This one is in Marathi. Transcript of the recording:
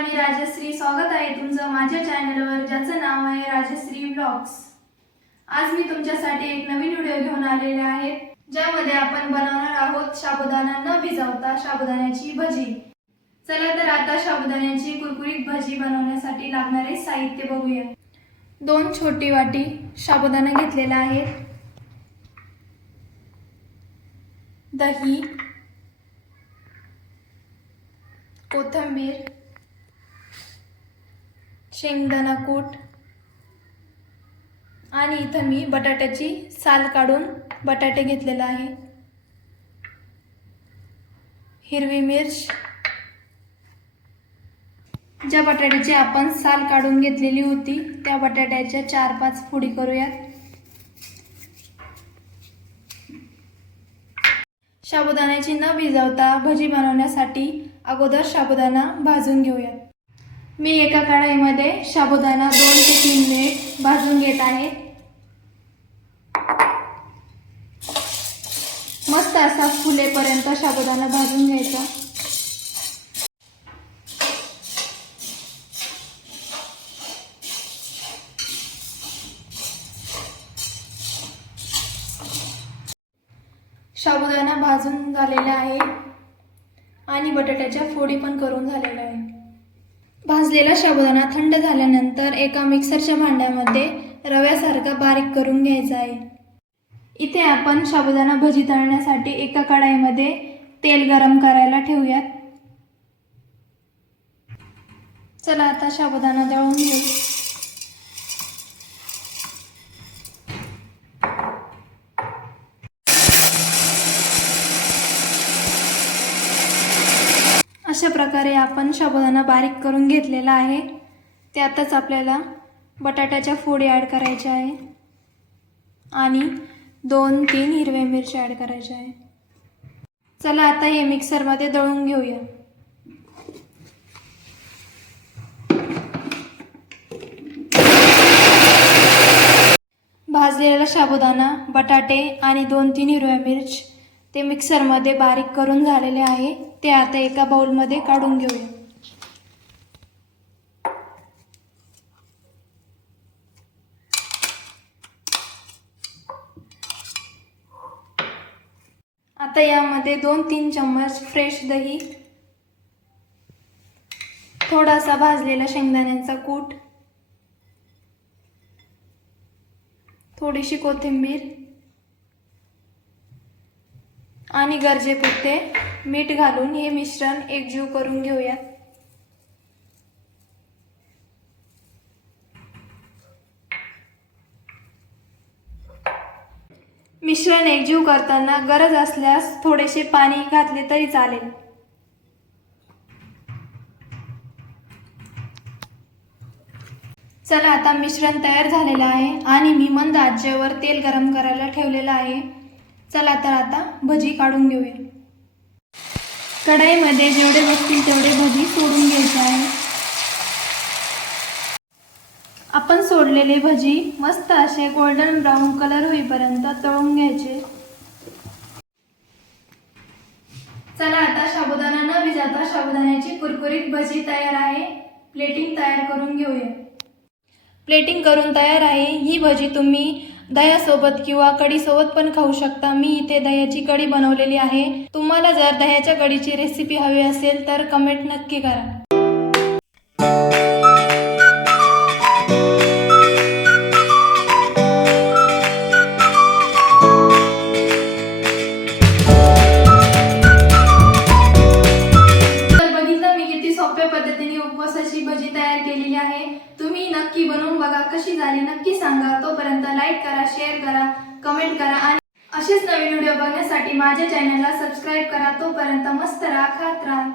मी राजश्री. स्वागत आहे तुमचं माझ्या चॅनलवर ज्याचं नाव आहे राजश्री ब्लॉग्स आज मी तुमच्यासाठी एक नवीन व्हिडिओ घेऊन आलेले आहे ज्यामध्ये आपण बनवणार आहोत साबुदाणा न भिजवता साबुदाण्याची भजी. चला तर आता साबुदाण्याची कुरकुरीत भजी बनवण्यासाठी लागणारे साहित्य बघूया. दोन छोटी वाटी साबुदाणा घेतलेला आहे. दही कोथिंबीर शेंगदाणा कूट आणि इथं मी बटाट्याची साल काढून बटाटे घेतलेला आहे. हिरवी मिर्च. ज्या बटाट्याची आपण साल काढून घेतलेली होती त्या बटाट्याच्या चार पाच फोडी करूयात. साबुदाण्याची न भिजवता भजी बनवण्यासाठी अगोदर साबुदाणा भाजून घेऊयात. मी एका कढाईमध्ये साबुदाणा दोन ते तीन मिनिट भाजून घेत आहे. मस्त असा फुलेपर्यंत साबुदाणा भाजून घ्यायचा. साबुदाणा भाजून झालेला आहे आणि बटाट्याच्या फोडी पण करून झालेल्या आहे भाजलेला साबुदाणा थंड झाल्यानंतर एका मिक्सरच्या भांड्यामध्ये रव्यासारखा बारीक करून घ्यायचा आहे. इथे आपण साबुदाणा भजी तळण्यासाठी एका कढाईमध्ये तेल गरम करायला ठेवूयात. चला आता साबुदाणा दळून घेऊ. अशा प्रकारे आपण साबुदाणा बारीक करून घेतलेला आहे. त्यातच आपल्याला बटाट्याच्या फोडी ॲड करायच्या आहे. आणि दोन तीन हिरव्या मिरच्या ॲड करायच्या आहे. चला आता हे मिक्सरमध्ये दळून घेऊया. भाजलेला साबुदाणा बटाटे आणि दोन तीन हिरव्या मिरची ते मिक्सरमध्ये बारीक करून झालेले आहे. ते आता एका बाउलमध्ये काढून घेऊया. आता यामध्ये दोन तीन चम्मच फ्रेश दही थोडासा भाजलेला शेंगदाण्यांचा कूट थोडीशी कोथिंबीर आणि गरजेपुरते मीठ घालून हे मिश्रण एकजीव करून घेऊया मिश्रण एकजीव करताना गरज असल्यास थोडेसे पाणी घातले तरी चालेल. चला आता मिश्रण तयार झालेलं आहे आणि मी मंद आचेवर तेल गरम करायला ठेवलेलं आहे. चला तर आता भजी काढून घेऊया. कढाईमध्ये जेवढे बसतील तेवढे भजी सोडून घ्यायचे आहे. आपण सोडलेले भजी मस्त असे गोल्डन ब्राऊन कलर होईपर्यंत तळून घ्यायचे. चला आता साबुदाणा न भिजाता साबुदाण्याची कुरकुरीत भजी तयार आहे. प्लेटिंग तयार करून घेऊया. प्लेटिंग करून तयार आहे. ही भजी तुम्ही दह्यासोबत किंवा कढीसोबत पण खाऊ शकता. मी इथे दह्याची कढी बनवलेली आहे. तुम्हाला जर दह्याच्या कढीची रेसिपी हवी असेल तर कमेंट नक्की करा. सांगा. तोपर्यंत लाईक करा शेअर करा कमेंट करा आणि असेच नवीन व्हिडिओ बघण्यासाठी माझ्या चॅनलला सबस्क्राईब करा. तोपर्यंत मस्त राहा खात राहा.